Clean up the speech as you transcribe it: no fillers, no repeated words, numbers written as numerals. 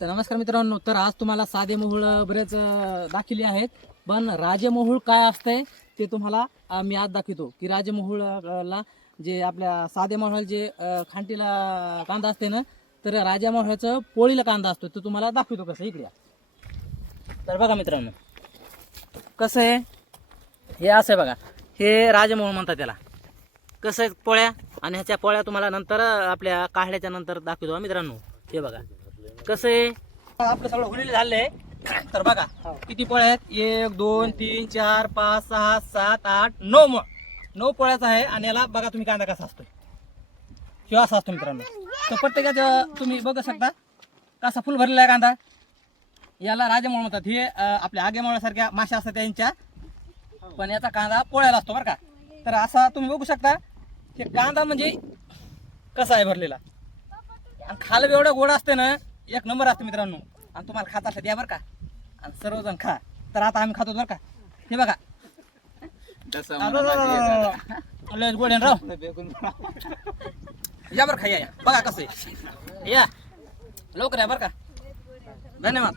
तर नमस्कार मित्रांनो, तर आज तुम्हाला साधे मोहूळ बरेच दाखवले आहेत, पण राजे मोहूळ काय असतंय ते तुम्हाला मी आज दाखवतो. की राजे मोहूळला जे आपल्या साधे मोहूळ जे खांटीला कांदा असते ना, तर राजा मोहळाचं पोळीला कांदा असतो, तो तुम्हाला दाखवतो कसं. इकडे या. तर बघा मित्रांनो, कसं आहे हे, असं आहे बघा, हे राजे मोहूळ म्हणतात त्याला. कसं आहे पोळ्या, आणि ह्याच्या पोळ्या तुम्हाला नंतर आपल्या काढल्याच्या नंतर दाखवतो मित्रांनो. हे बघा कसं आहे, आपलं सगळं हुलेलं झालंय. तर बघा किती पोळ्या आहेत, 1 2 3 4 5 6 7 8 9 पोळ्याचा आहे. आणि याला बघा तुम्ही कांदा कसा असतोय, किंवा असा असतो मित्रांनो. तर प्रत्येकाचं तुम्ही बघू शकता कसा फुल भरलेला आहे कांदा. याला राजेमोळ म्हणतात. हे आपल्या आगेमोळ्यासारख्या माश्या असतात त्यांच्या, पण याचा कांदा पोळ्याला असतो बरं का. तर असा तुम्ही बघू शकता की कांदा म्हणजे कसा आहे भरलेला, आणि खालं एवढं गोड असते ना, एक नंबर असते मित्रांनो. आणि तुम्हाला खाता असलं द्या बरं का, आणि सर्वजण खा. तर आता आम्ही खातो बरं का. हे बघा लयच गोड आहे ना राव. या बरं खा, या बघा कसं आहे, या लवकर या बरं का. धन्यवाद.